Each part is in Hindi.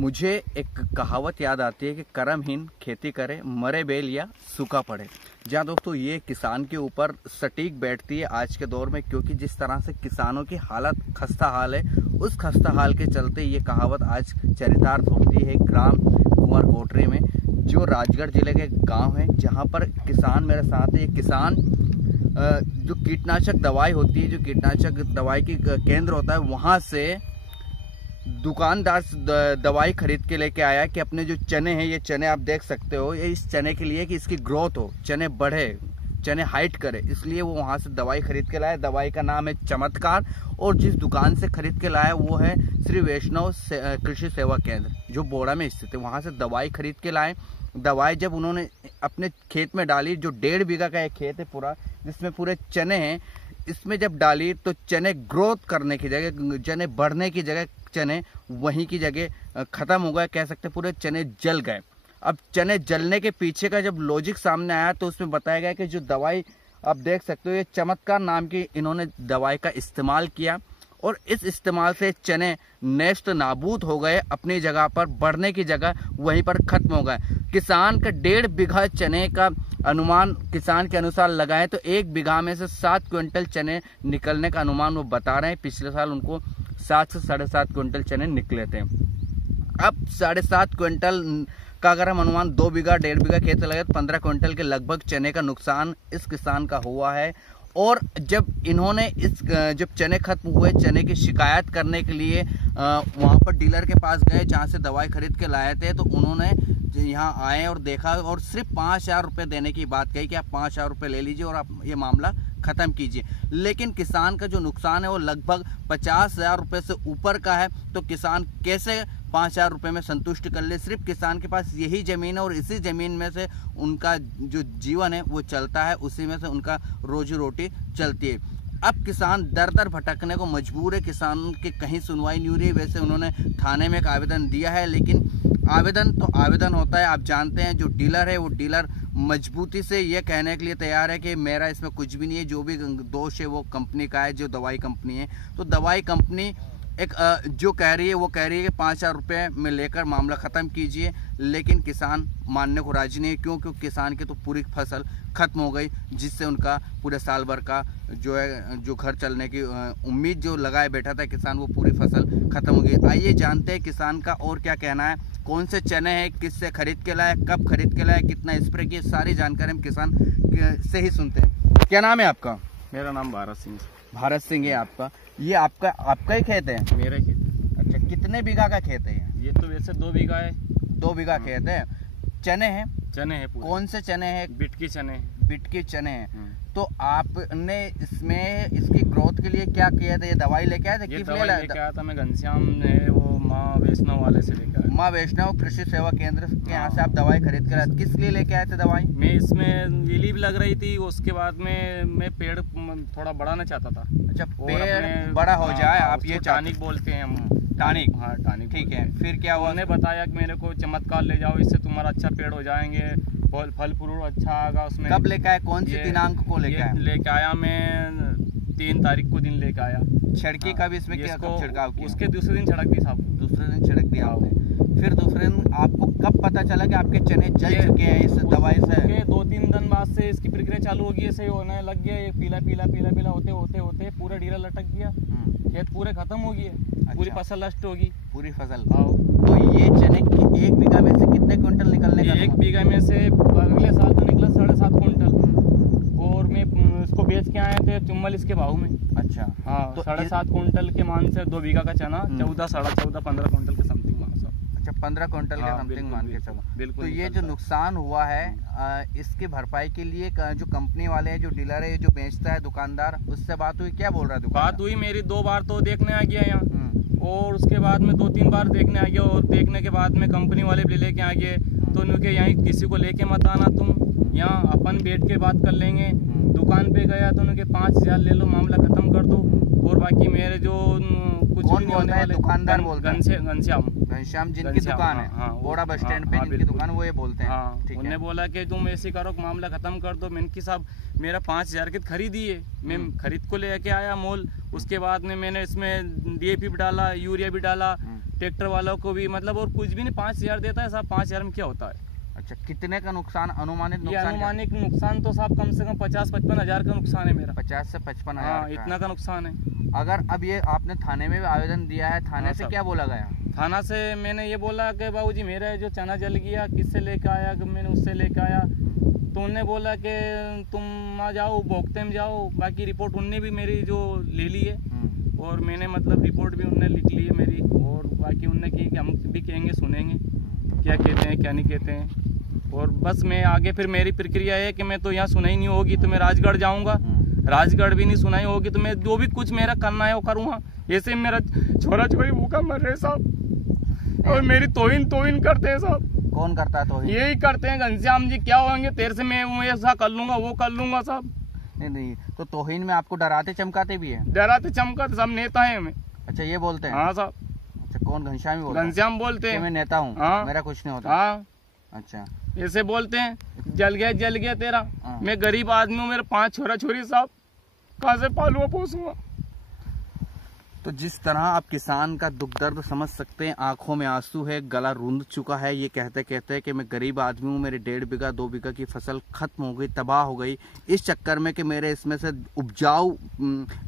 मुझे एक कहावत याद आती है कि कर्महीन खेती करे, मरे बेल या सूखा पड़े। जहाँ दोस्तों ये किसान के ऊपर सटीक बैठती है आज के दौर में, क्योंकि जिस तरह से किसानों की हालत खस्ता हाल है, उस खस्ता हाल के चलते ये कहावत आज चरितार्थ होती है ग्राम कुंवर कोटरी में, जो राजगढ़ जिले के गांव है, जहाँ पर किसान मेरे साथ है। ये किसान जो कीटनाशक दवाई होती है, जो कीटनाशक दवाई की केंद्र होता है, वहाँ से दुकानदार दवाई खरीद के लेके आया कि अपने जो चने हैं, ये चने आप देख सकते हो, ये इस चने के लिए कि इसकी ग्रोथ हो, चने बढ़े, चने हाइट करे, इसलिए वो वहाँ से दवाई खरीद के लाया। दवाई का नाम है चमत्कार, और जिस दुकान से खरीद के लाया वो है श्री वैष्णव कृषि सेवा केंद्र, जो बोड़ा में स्थित है। वहाँ से दवाई खरीद के लाए। दवाई जब उन्होंने अपने खेत में डाली, जो 1.5 बीघा का एक खेत है पूरा, जिसमें पूरे चने हैं, इसमें जब डाली तो चने ग्रोथ करने की जगह, चने बढ़ने की जगह, चने वहीं की जगह खत्म हो गए, कह सकते पूरे चने जल गए। अब चने जलने के पीछे का जब लॉजिक सामने आया तो उसमें बताया गया कि जो दवाई आप देख सकते हो, ये चमत्कार नाम की इन्होंने दवाई का इस्तेमाल किया, और इस इस्तेमाल से चने नेस्त नाबूद हो गए, अपनी जगह पर बढ़ने की जगह वहीं पर खत्म हो गए। किसान का 1.5 बीघा चने का अनुमान किसान के अनुसार लगाए तो 1 बीघा में से 7 क्विंटल चने निकलने का अनुमान वो बता रहे हैं। पिछले साल उनको 7 से 7.5 क्विंटल चने निकले थे। अब 7.5 क्विंटल का अगर हम अनुमान 2 बीघा 1.5 बीघा खेत लगे तो 15 क्विंटल के लगभग चने का नुकसान इस किसान का हुआ है। और जब इन्होंने जब चने खत्म हुए, चने की शिकायत करने के लिए वहाँ पर डीलर के पास गए जहाँ से दवाई खरीद के लाए थे, तो उन्होंने यहाँ आए और देखा और सिर्फ 5,000 रुपये देने की बात कही कि आप 5,000 रुपये ले लीजिए और आप ये मामला ख़त्म कीजिए। लेकिन किसान का जो नुकसान है वो लगभग 50,000 रुपये से ऊपर का है। तो किसान कैसे 5,000 रुपये में संतुष्ट कर ले? सिर्फ किसान के पास यही ज़मीन है और इसी ज़मीन में से उनका जो जीवन है वो चलता है, उसी में से उनका रोजी रोटी चलती है। अब किसान दर दर भटकने को मजबूर है। किसान की कहीं सुनवाई नहीं हो रही है। वैसे उन्होंने थाने में एक आवेदन दिया है, लेकिन आवेदन तो आवेदन होता है। आप जानते हैं जो डीलर है वो डीलर मजबूती से ये कहने के लिए तैयार है कि मेरा इसमें कुछ भी नहीं है, जो भी दोष है वो कंपनी का है, जो दवाई कंपनी है। तो दवाई कंपनी एक जो कह रही है वो कह रही है कि 5,000 रुपये में लेकर मामला ख़त्म कीजिए, लेकिन किसान मानने को राजी नहीं है। क्योंकि किसान की तो पूरी फसल खत्म हो गई, जिससे उनका पूरे साल भर का जो है जो घर चलने की उम्मीद जो लगाए बैठा था किसान, वो पूरी फसल खत्म हो गई। आइए जानते हैं किसान का और क्या कहना है, कौन से चने हैं, किससे खरीद के लाए, कब खरीद के लाए, कितना स्प्रे किए, सारी जानकारी हम किसान से ही सुनते हैं। क्या नाम है आपका? मेरा नाम भारत सिंह। भारत सिंह है आपका। ये आपका ही खेत है? मेरा खेत। अच्छा, कितने बीघा का खेत है ये? तो वैसे 2 बीघा है। 2 बीघा खेत है। चने हैं? चने हैं पूरे। कौन से चने हैं? बिटकी चने हैं। बिटकी चने हैं। तो आपने इसमें इसकी ग्रोथ के लिए क्या किया था? ये दवाई लेके आए थे? ये दवाई लेके आया था मैं घनश्याम ने, वो माँ वैष्णव वाले से लेकर आया। माँ वैष्णव कृषि सेवा केंद्र के यहाँ से आप दवाई खरीद कर आए। किस लिए लेके आए थे दवाई? मैं इसमें लीली भी लग रही थी, उसके बाद में मैं पेड़ थोड़ा बढ़ाना चाहता था। अच्छा, पेड़ बड़ा हो जाए, आप ये टानिक बोलते हैं हम। टानिक? हाँ, टानिक। ठीक है, फिर क्या हुआ? उन्होंने बताया कि मेरे को चमत्कार ले जाओ, इससे तुम्हारा अच्छा पेड़ हो जाएंगे, फल फ्रूट अच्छा आएगा उसमें। कब लेके आए? कौन सी दिनांक को लेके आए? लेके आया मैं 3 तारीख को दिन लेके आया। छिड़की का भी इसमें क्या छिड़काव किया? उसके दूसरे दिन छिड़क दी साहब। दूसरे दिन छिड़क दिया आपने। फिर दूसरे दिन आपको कब पता चला कि आपके चने जल चुके हैं इस दवाई से? 2-3 दिन बाद से इसकी प्रक्रिया चालू होगी, ऐसे होने लग गया। ये पीला पीला पीला पीला होते होते होते पूरा डीरा लटक गया, खेत पूरे खत्म हो गए। अच्छा। पूरी फसल नष्ट होगी, पूरी फसल। तो ये चने की 1 बीघा में से कितने क्विंटल निकलने का? 1 बीघा में से अगले साल तो निकला 7.5 क्विंटल, और मैं इसको बेच के आए थे 44 के भाव में। अच्छा। हाँ, तो 7.5 क्विंटल के मान से 2 बीघा का चना 14, 14.5, 15 क्विंटल के समथिंग मान सब। अच्छा, 15 क्विंटल के समथिंग मान के चलो। बिल्कुल। तो ये जो नुकसान हुआ है इसकी भरपाई के लिए जो कंपनी वाले हैं, जो डीलर है, जो बेचता है दुकानदार, उससे बात हुई? क्या बोल रहा है दुकानदार? बात हुई मेरी 2 बार तो देखने आ गया यहाँ, और उसके बाद में 2-3 बार देखने आ गया, और देखने के बाद में कंपनी वाले भी लेके आ गए। तो उनके यहाँ किसी को लेके मत आना, तुम यहाँ अपन बैठ के बात कर लेंगे। दुकान पे गया तो उनके 5,000 ले लो, मामला खत्म कर दो, और बाकी मेरे जो कुछ कौन बोलता है? दुकानदार बोलता है? घनश्याम जिनकी दुकान है, हाँ, बोड़ा बस स्टैंड पे जिनकी दुकान, वो ये बोलते हैं। हाँ, उन्होंने बोला कि तुम ऐसे करो, मामला खत्म कर दो। मैंने कि साहब मेरा 5,000 की खरीदी है, मैं खरीद को लेके आया मोल। उसके बाद में मैंने इसमें DAP भी डाला, यूरिया भी डाला, ट्रैक्टर वालों को भी मतलब, और कुछ भी नहीं, 5,000 देता है साहब। 5,000 में क्या होता है? अच्छा, कितने का नुकसान अनुमानित ये अनुमानित नुकसान तो साहब कम से कम 50-55 हज़ार का नुकसान है मेरा। 50 से 55 हाँ, हज़ार इतना का नुकसान है। अगर अब ये आपने थाने में भी आवेदन दिया है, थाने से क्या बोला गया? थाना से मैंने ये बोला कि बाबूजी मेरा जो चना जल गया, किससे लेके आया? कि मैंने उससे लेके आया, तो उनने बोला कि तुम आ जाओ भोगते में जाओ। बाकी रिपोर्ट उनने भी मेरी जो ले ली है, और मैंने मतलब रिपोर्ट भी उनने लिख ली है मेरी, और बाकी उनने की कि हम भी कहेंगे, सुनेंगे क्या कहते हैं क्या नहीं कहते हैं। और बस मैं आगे फिर मेरी प्रक्रिया है कि मैं तो यहाँ सुनाई नहीं होगी तो मैं राजगढ़ जाऊँगा, राजगढ़ भी नहीं सुनाई होगी तो मैं जो भी कुछ मेरा करना है वो करूँगा। ऐसे मेरा छोरा छोरी भूखा मर रहे साहब, और मेरी तोहिन करते हैं साहब। कौन करता है तोहिन? यही करते हैं घनश्याम जी। क्या होंगे तेरे से, मैं ऐसा कर लूंगा वो कर लूंगा साहब। नहीं, तो तोहिन में आपको डराते चमकाते भी है? डराते चमकाते सब नेता है हमें। अच्छा, ये बोलते हैं? हाँ साहब। अच्छा, कौन? घनश्याम बोलते हैं? घनश्याम बोलते हैं मैं नेता हूँ, हाँ, मेरा कुछ नहीं होता। हाँ, अच्छा, ऐसे बोलते हैं। जल गया तेरा। हाँ। मैं गरीब आदमी हूँ, मेरे 5 छोरा छोरी साहब, कहाँ से पालूंगा पोसूंगा? तो जिस तरह आप किसान का दुख दर्द समझ सकते हैं, आंखों में आंसू है, गला रूंध चुका है। ये कहते हैं कि मैं गरीब आदमी हूँ, मेरी 1.5 बीघा 2 बीघा की फसल खत्म हो गई, तबाह हो गई, इस चक्कर में कि मेरे इसमें से उपजाऊ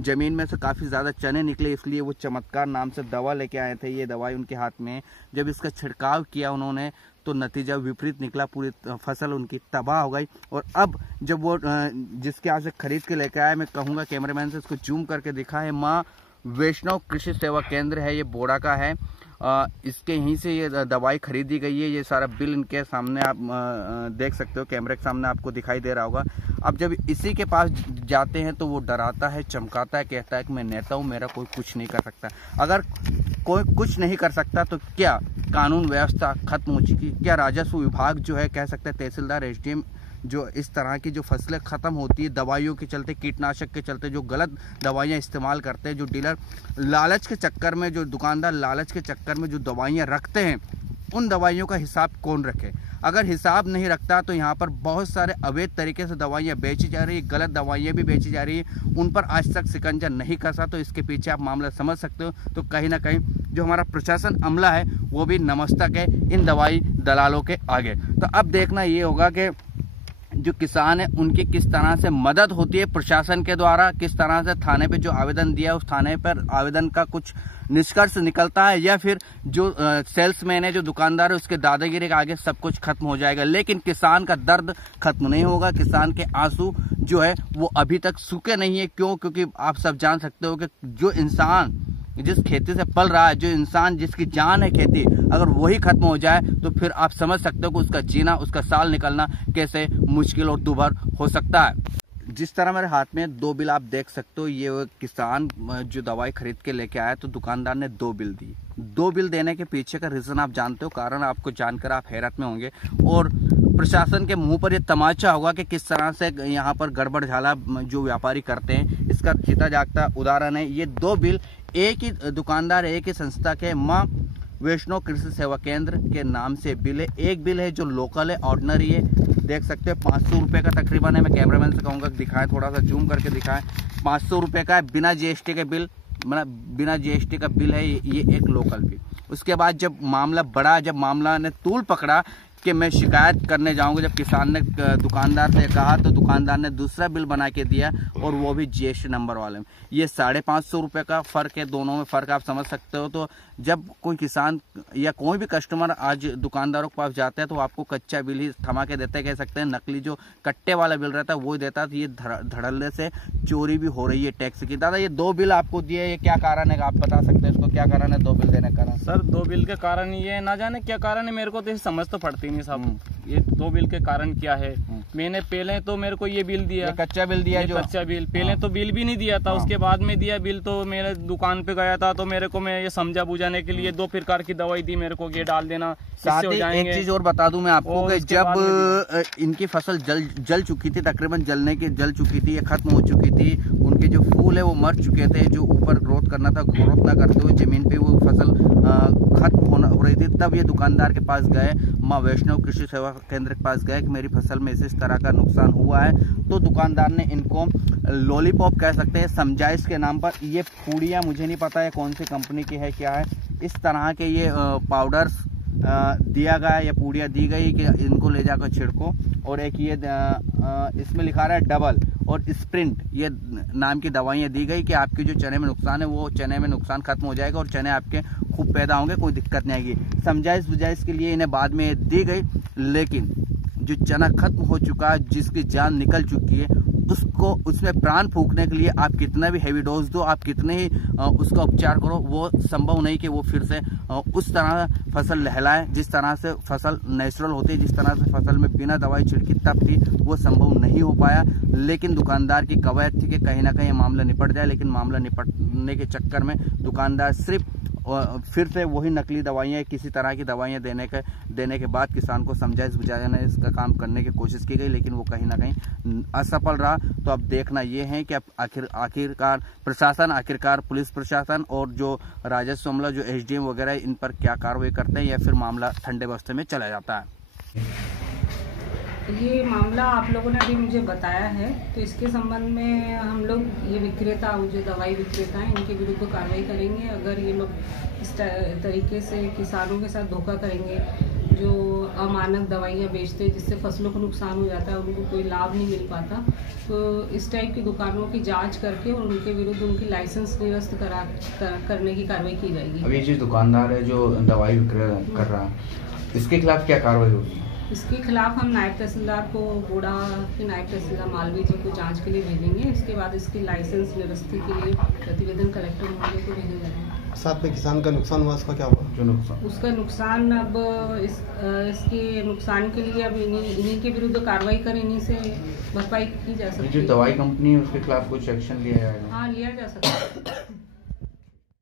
जमीन में से काफ़ी ज़्यादा चने निकले, इसलिए वो चमत्कार नाम से दवा लेके आए थे। ये दवाई उनके हाथ में, जब इसका छिड़काव किया उन्होंने तो नतीजा विपरीत निकला, पूरी फसल उनकी तबाह हो गई। और अब जब वो जिसके यहाँ से खरीद के लेके आए, मैं कहूँगा कैमरामैन से इसको जूम करके दिखा है, माँ वैष्णव कृषि सेवा केंद्र है, ये बोड़ा का है। इसके यहीं से ये दवाई खरीदी गई है। ये सारा बिल इनके सामने आप देख सकते हो, कैमरे के सामने आपको दिखाई दे रहा होगा। अब जब इसी के पास जाते हैं तो वो डराता है, चमकाता है, कहता है कि मैं नेता हूँ, मेरा कोई कुछ नहीं कर सकता। अगर कोई कुछ नहीं कर सकता तो क्या कानून व्यवस्था खत्म हो चुकी? क्या राजस्व विभाग जो है, कह सकते हैं तहसीलदार, एसडीएम, जो इस तरह की जो फसलें ख़त्म होती है दवाइयों के चलते, कीटनाशक के चलते, जो गलत दवाइयाँ इस्तेमाल करते हैं, जो डीलर लालच के चक्कर में, जो दुकानदार लालच के चक्कर में जो दवाइयाँ रखते हैं, उन दवाइयों का हिसाब कौन रखे? अगर हिसाब नहीं रखता तो यहाँ पर बहुत सारे अवैध तरीके से दवाइयाँ बेची जा रही है, गलत दवाइयाँ भी बेची जा रही है, उन पर आज तक शिकंजा नहीं कसा। तो इसके पीछे आप मामला समझ सकते हो। तो कहीं ना कहीं जो हमारा प्रशासन अमला है वो भी नमस्तक है इन दवाई दलालों के आगे। तो अब देखना ये होगा कि जो किसान है उनकी किस तरह से मदद होती है प्रशासन के द्वारा, किस तरह से थाने पे जो आवेदन दिया है उस थाने पर आवेदन का कुछ निष्कर्ष निकलता है, या फिर जो सेल्समैन है, जो दुकानदार है, उसके दादागिरी के आगे सब कुछ खत्म हो जाएगा। लेकिन किसान का दर्द खत्म नहीं होगा, किसान के आंसू जो है वो अभी तक सूखे नहीं है। क्यों? क्योंकि आप सब जान सकते हो कि जो इंसान जिस खेती से पल रहा है, जो इंसान जिसकी जान है खेती, अगर वही खत्म हो जाए तो फिर आप समझ सकते हो कि उसका जीना, उसका साल निकलना कैसे मुश्किल और दुभर हो सकता है। जिस तरह मेरे हाथ में 2 बिल आप देख सकते हो, ये किसान जो दवाई खरीद के लेके आया तो दुकानदार ने 2 बिल दी। 2 बिल देने के पीछे का रीजन आप जानते हो, कारण आपको जानकर आप हैरत में होंगे, और प्रशासन के मुंह पर ये तमाचा होगा कि किस तरह से यहाँ पर गड़बड़ झाला जो व्यापारी करते हैं, इसका जीता जागता उदाहरण है। ये 2 बिल एक ही दुकानदार, एक ही संस्था के माँ वैष्णव कृषि सेवा केंद्र के नाम से बिल है। एक बिल है जो लोकल है, ऑर्डिनरी है, देख सकते हैं 500 रुपये का तकरीबन है। मैं कैमरामैन से कहूँगा दिखाएं, थोड़ा सा जूम करके दिखाएं। 500 रुपये का है, बिना जीएसटी के बिल, बिना जीएसटी का बिल है ये एक लोकल बिल। उसके बाद जब मामला बढ़ा, जब मामला ने तूल पकड़ा कि मैं शिकायत करने जाऊंगा, जब किसान ने दुकानदार से कहा तो दुकानदार ने दूसरा बिल बना के दिया, और वो भी जीएसटी नंबर वाले में। ये 550 रुपये का फ़र्क है, दोनों में फ़र्क आप समझ सकते हो। तो जब कोई किसान या कोई भी कस्टमर आज दुकानदारों के पास जाता है तो आपको कच्चा बिल ही थमा के देते हैं, कह सकते हैं नकली जो कट्टे वाला बिल रहता है वो ही देता है। तो ये धड़ल्ले से चोरी भी हो रही है टैक्स की। दादा ये 2 बिल आपको दिए, ये क्या कारण है, आप बता सकते हैं इसको, क्या कारण है 2 बिल देने का? सर 2 बिल के कारण ये ना जाने क्या कारण है, मेरे को तो समझ तो पड़ती नहीं साहब। ये 2 बिल के कारण क्या है? मैंने पहले तो मेरे को ये बिल दिया, कच्चा बिल दिया, जो कच्चा बिल पहले तो बिल भी नहीं दिया था, उसके बाद में दिया बिल। तो मेरे दुकान पे गया था तो मेरे को, मैं ये समझा बुझाने के लिए 2 प्रकार की दवाई दी मेरे को, ये डाल देना, साथ ही एक चीज और बता दूं मैं आपको कि जब इनकी फसल जल चुकी थी, तकरीबन जल चुकी थी, ये खत्म हो चुकी थी, उनके जो फूल पहले वो मर चुके थे, जो ऊपर ग्रोथ करना था ग्रोथ ना करते हुए जमीन पे वो फसल खत्म हो रही थी। तब ये दुकानदार के पास गए, माँ वैष्णव कृषि सेवा केंद्र के पास गए कि मेरी फसल में इस तरह का नुकसान हुआ है। तो दुकानदार ने इनको लॉलीपॉप कह सकते हैं समझाइश के नाम पर, ये पूड़ियाँ मुझे नहीं पता है कौन सी कंपनी की है क्या है, इस तरह के ये पाउडर्स दिया गया या पूड़ियाँ दी गई कि इनको ले जाकर छिड़को। और एक ये इसमें लिखा रहा है डबल और स्प्रिंट ये नाम की दवाइयाँ दी गई कि आपके जो चने में नुकसान है वो चने में नुकसान खत्म हो जाएगा और चने आपके खूब पैदा होंगे, कोई दिक्कत नहीं आएगी। समझाइश बुझाइश के लिए इन्हें बाद में दी गई, लेकिन जो चना खत्म हो चुका है, जिसकी जान निकल चुकी है, उसको उसमें प्राण फूंकने के लिए आप कितना भी हैवी डोज दो, आप कितने ही उसका उपचार करो, वो संभव नहीं कि वो फिर से उस तरह फसल लहलाए जिस तरह से फसल नेचुरल होती है, जिस तरह से फसल में बिना दवाई छिड़की तब थी, वो संभव नहीं हो पाया। लेकिन दुकानदार की कवायद थी कि कहीं ना कहीं मामला निपट जाए, लेकिन मामला निपटने के चक्कर में दुकानदार सिर्फ फिर से वही नकली दवाइयाँ किसी तरह की दवाइयाँ देने के बाद किसान को समझाइश बुझाने इसका काम करने की कोशिश की गई, लेकिन वो कहीं ना कहीं असफल रहा। तो अब देखना ये है कि अब आखिरकार प्रशासन, आखिरकार पुलिस प्रशासन और जो राजस्व मामला जो SDM वगैरह इन पर क्या कार्रवाई करते हैं या फिर मामला ठंडे बस्ते में चला जाता है। ये मामला आप लोगों ने अभी मुझे बताया है, तो इसके संबंध में हम लोग ये विक्रेता, जो दवाई विक्रेता हैं, इनके विरुद्ध कार्रवाई करेंगे। अगर ये लोग इस तरीके से किसानों के साथ धोखा करेंगे, जो अमानक दवाइयाँ बेचते हैं जिससे फसलों को नुकसान हो जाता है, उनको कोई लाभ नहीं मिल पाता, तो इस टाइप की दुकानों की जांच करके और उनके विरुद्ध उनकी लाइसेंस निरस्त करने की कार्रवाई की जाएगी। अब ये जो दुकानदार है जो दवाई विक्रय कर रहा है, इसके खिलाफ क्या कार्रवाई होगी? इसके खिलाफ हम नायब तहसीलदार को, गोड़ा के नायब तहसीलदार मालवीय जी को जांच के लिए भेजेंगे। इसके बाद इसकी लाइसेंस निरस्ती के लिए प्रतिवेदन कलेक्टर महोदय को भेजा जाएगा। साथ में किसान का नुकसान हुआ, उसका क्या हुआ? जो नुकसान, उसका नुकसान अब इसके नुकसान के लिए अब इन्हीं के विरुद्ध कार्रवाई कर इन्हीं से भरपाई की जा सकती है। जो दवाई कंपनी है उसके खिलाफ कुछ एक्शन लिया जाएगा? हाँ, लिया जा सकता है।